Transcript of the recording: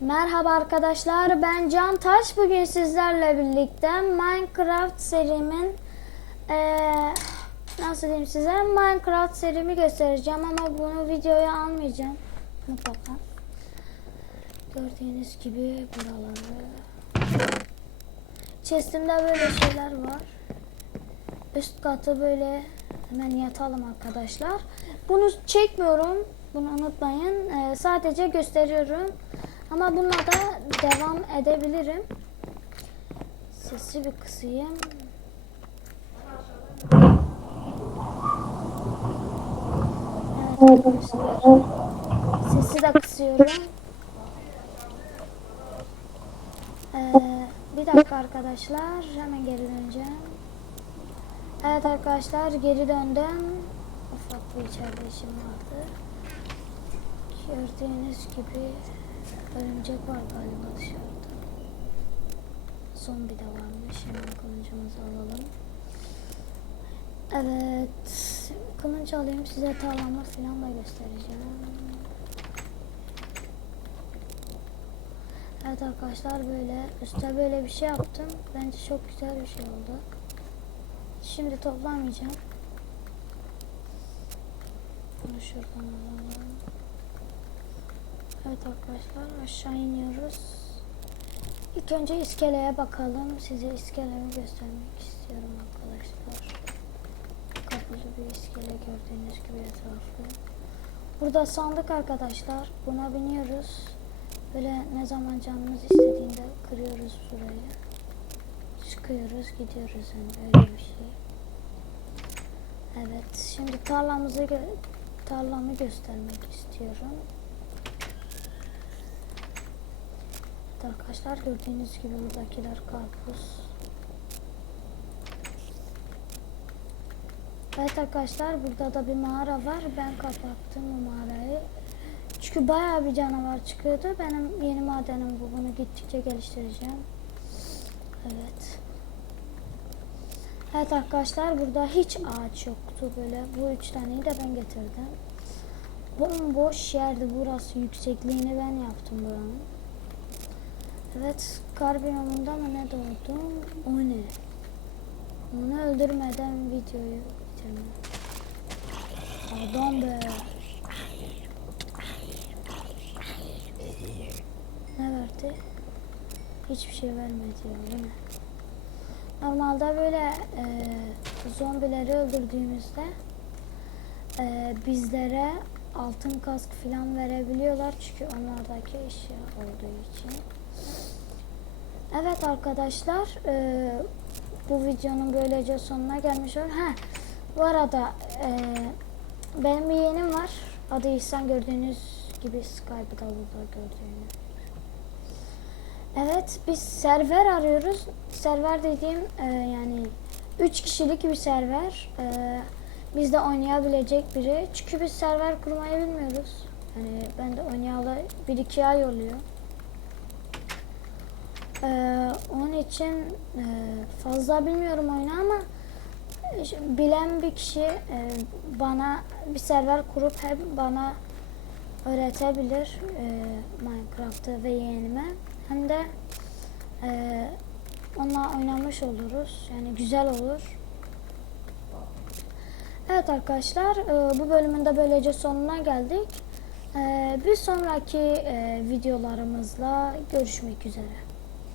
Merhaba arkadaşlar ben Can Taş. Bugün sizlerle birlikte Minecraft serimin eee, nasıl diyeyim size? Minecraft serimi göstereceğim ama bunu videoya almayacağım mutlaka. Gördüğünüz gibi buraları. Chestimde böyle şeyler var. Üst katı böyle hemen yatalım arkadaşlar. Bunu çekmiyorum bunu unutmayın. Eee, sadece gösteriyorum ama bununla da devam edebilirim. Sesi bir kısayım. Evet. Sesi de kısıyorum. Ee, bir dakika arkadaşlar. Hemen geri döneceğim. Evet arkadaşlar geri döndüm. Ufak bir içeride vardı. Gördüğünüz gibi örümcek var galiba dışarıda. Zombi de varmış. Hemen kılıncımızı alalım. Evet. Kılıç alayım. Size tarlamı falan da göstereceğim. Evet arkadaşlar böyle üstte böyle bir şey yaptım. Bence çok güzel bir şey oldu. Şimdi toplamayacağım. Bunu şuradan alalım. Evet arkadaşlar aşağı iniyoruz. İlk önce iskeleye bakalım. Size iskelemi göstermek istiyorum arkadaşlar. Kapılı bir iskele gördüğünüz gibi etrafı. Burada sandık arkadaşlar. Buna biniyoruz. Böyle ne zaman canımız istediğinde kırıyoruz burayı. Çıkıyoruz gidiyoruz yani öyle bir şey. Evet şimdi tarlamızı tarlamı göstermek istiyorum. Evet arkadaşlar gördüğünüz gibi buradakiler karpuz. Evet arkadaşlar burada da bir mağara var. Ben kapattım bu mağarayı. Çünkü bayağı bir canavar çıkıyordu. Benim yeni madenim bu. Bunu gittikçe geliştireceğim. Evet. Evet arkadaşlar burada hiç ağaç yoktu böyle. Bu üç taneyi de ben getirdim. Bomboş yerdi burası. Yüksekliğini ben yaptım buranın. Evet, kar biyomunda mı ne doğdum? O ne? Onu öldürmeden videoyu bitirmem. Adam be. Ne verdi? Hiçbir şey vermedi ya, bu ne? Normalde böyle e, zombileri öldürdüğümüzde e, bizlere altın kask falan verebiliyorlar çünkü onlardaki eşya olduğu için. Evet arkadaşlar e, bu videonun böylece sonuna gelmiş olur. Ha, bu arada e, benim bir yeğenim var. Adı İhsan gördüğünüz gibi Skype'da burada gördüğünüz. Evet biz server arıyoruz. Server dediğim e, yani 3 kişilik bir server. E, bizde oynayabilecek biri. Çünkü biz server kurmayı bilmiyoruz. Yani ben de oynayalı 1-2 ay oluyor. Ee, onun için e, fazla bilmiyorum oyunu ama e, bilen bir kişi e, bana bir server kurup hem bana öğretebilir e, Minecraft'ı ve yeğenime hem de e, onunla oynamış oluruz. Yani güzel olur. Evet arkadaşlar e, bu bölümün de böylece sonuna geldik. E, bir sonraki e, videolarımızla görüşmek üzere.